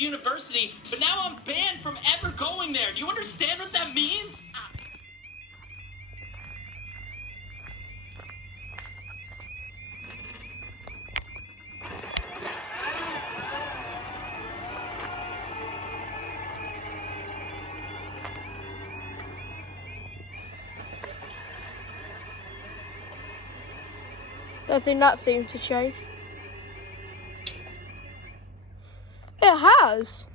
University, but now I'm banned from ever going there. Do you understand what that means? Don't think that seems to change. It has.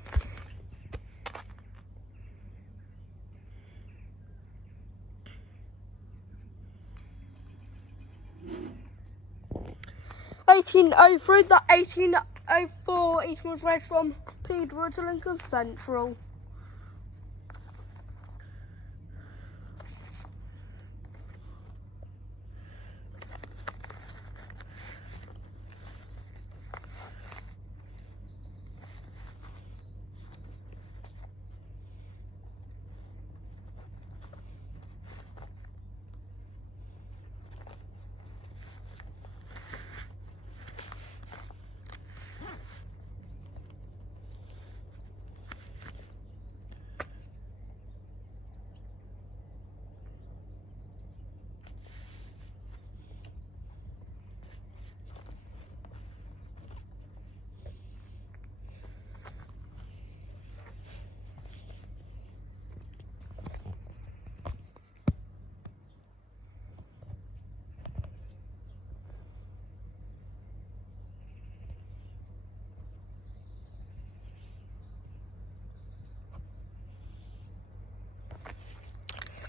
(1803) to 1804, each was read from Peterborough to Lincoln Central.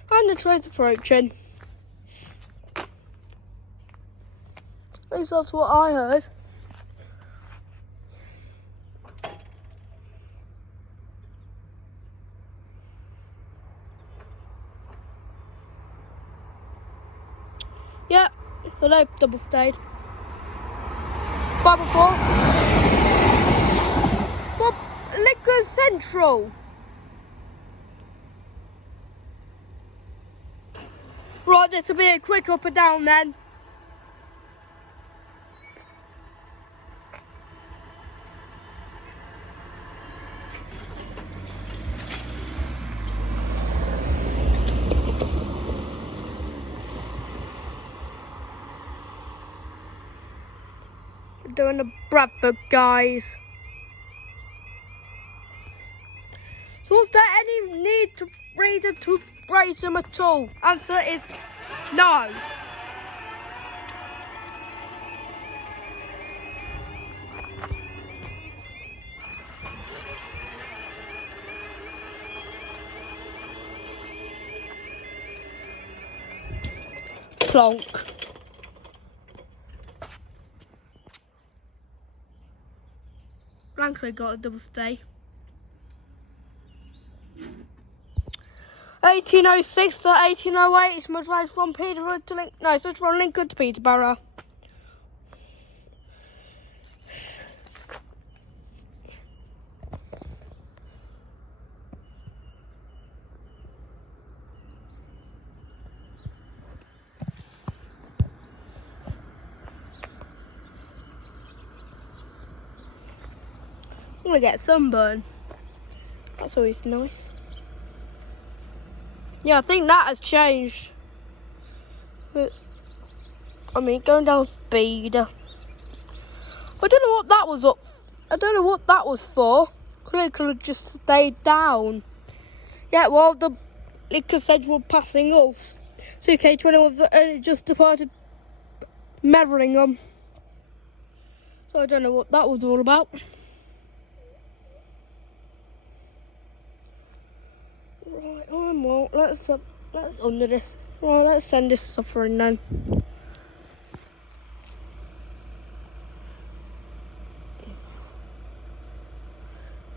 And the train's approaching. At least that's what I heard. Yeah, hello, double stayed. 504. Bob, Lincoln Central. Right, this will be a quick up and down then. We're doing the Bradford guys. So was there any need to reason to raise them at all? Answer is no. Plonk. Frankly got a double stay. 1806 to 1808 is much like from Peterborough to Lincoln. No, so it's from Lincoln to Peterborough. I'm gonna get sunburn. That's always nice. Yeah, I think that has changed. Going down speed. I don't know what that was up. I don't know what that was for. Could have just stayed down. Yeah, well, the Lincoln Central passing us. So K21 and it just departed Meveringham. So I don't know what that was all about. Right, well, let's under this. Well, let's send this suffering then.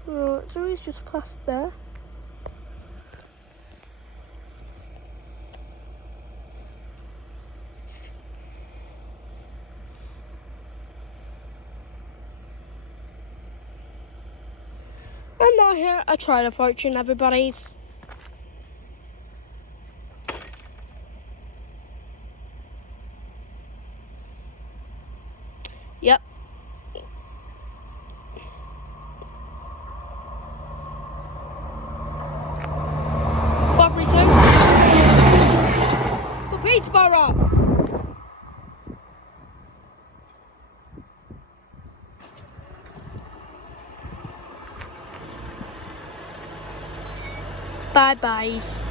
Right, so he's just passed there. And now here I tried approaching everybody's. Yep. Sarah. Bye-byes.